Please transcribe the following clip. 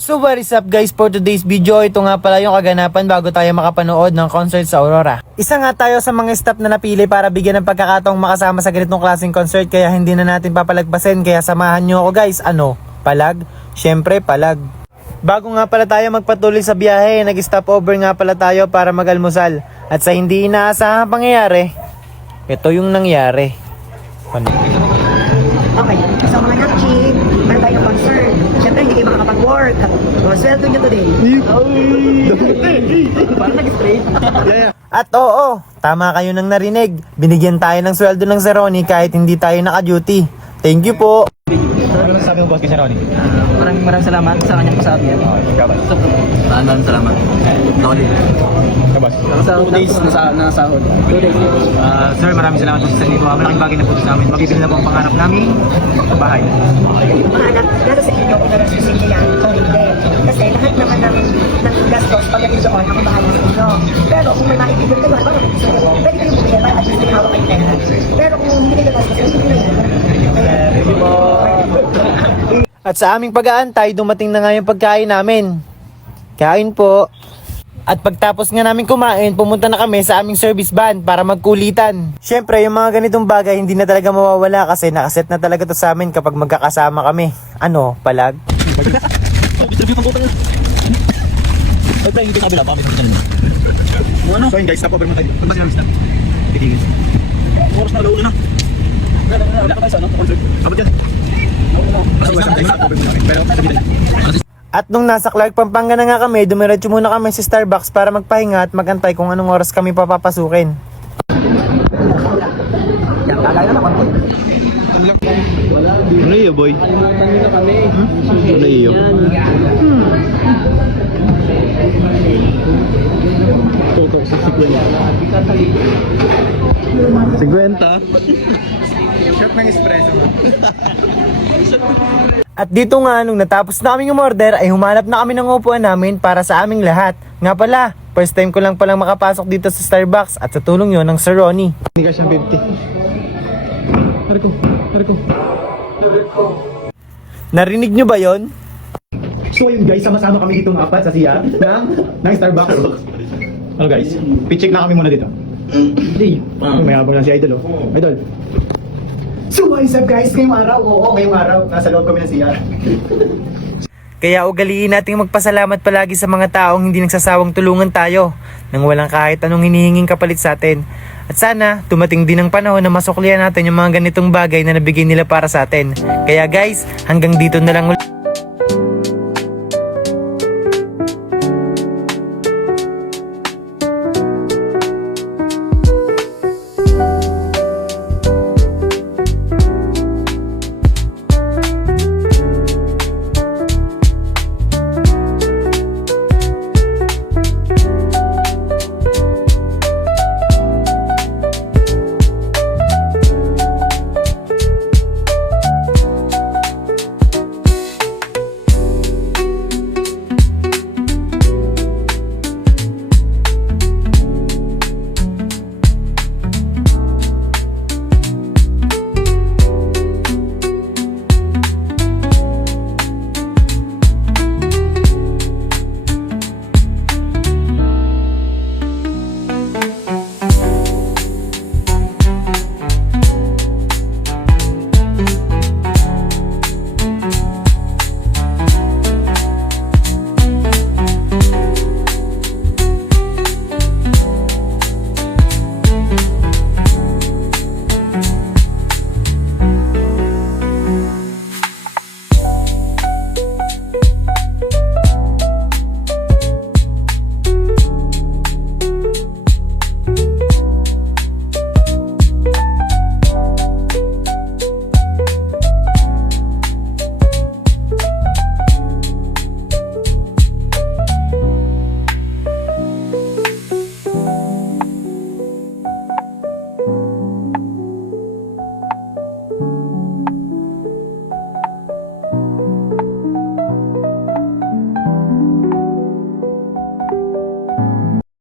So what is up guys, for today's video, ito nga pala yung kaganapan bago tayo makapanood ng concert sa Aurora. Isa nga tayo sa mga staff na napili para bigyan ng pagkakataong makasama sa ganitong klaseng concert, kaya hindi na natin papalagpasin, kaya samahan nyo ako guys. Ano? Palag? Syempre palag. Bago nga pala tayo magpatuloy sa biyahe, nag-stop over nga pala tayo para mag-almusal. At sa hindi inaasahang pangyayari, ito yung nangyari. Ano? Okay, so mga nakchip, meron tayong concert. Siyempre, hindi kayo makakapag-work. Sweldo nyo today. Parang nag-straight. At oo, tama kayo nang narinig. Binigyan tayo ng sweldo ng Sir Ronnie kahit hindi tayo naka-duty. Thank you po. Ano sabi mo boss kay Sir Ronnie? Maraming salamat sa kanyang pasabi. Maraming salamat. Ako din. Kabas. Sa 2 days na sahod. 2 days. Sir, maraming salamat po sa inyo. Malaking bagay na po sa amin. Mabibili na po ang pangarap namin. Bahay. Mga anak, nasa sa inyo kung nasa sa inyo yan o hindi. Kasi lahat naman ng gastos pagdating doon, ako bahala sa inyo. Pero kung may maibigay kayo, ano naman gusto nyo? Pwede kayong bumili para at least may hawak kayo pera. Pero kung hindi kayo gastos, hindi kayo yan. At sa aming pag-aantay, dumating na nga yung pagkain namin. Kain po. At pagtapos nga namin kumain, pumunta na kami sa aming service van para magkulitan. Syempre, yung mga ganitong bagay hindi na talaga mawawala kasi nakaset na talaga to sa amin kapag magkakasama kami. Ano, palag? So yun guys, stop over mo tayo. Pag namin stop. Titigil. Oras na, laulo na. Wala ka tayo sa ano? Abot yan. Pero sabihin. At nung nasa Clark, Pampanga na nga kami, dumiretso muna kami sa Starbucks para magpahinga at magantay kung anong oras kami papapasukin. Ano iyo boy? Ano iyo? Toto, 50. 50? Shot ng espresso. At dito nga, nung natapos na kaming umorder, ay humanap na kami ng upuan namin para sa aming lahat. Nga pala, first time ko lang palang makapasok dito sa Starbucks at sa tulong yon ng Sir Ronnie. Hindi ka siyang 50. Hariko. Narinig nyo ba yon? So yun guys, sama-sama kami dito ng apat sa siya ng Starbucks. Ano guys, picheck na kami muna dito. Hindi. May habang lang si Idol oh. Idol. So what is up guys, ngayong araw, nasa loob kami ng siya. Kaya ugaliin nating magpasalamat palagi sa mga taong hindi nagsasawang tulungan tayo nang walang kahit anong hinihinging kapalit sa atin. At sana, tumating din ang panahon na masuklian natin yung mga ganitong bagay na nabigay nila para sa atin. Kaya guys, hanggang dito na lang ulit.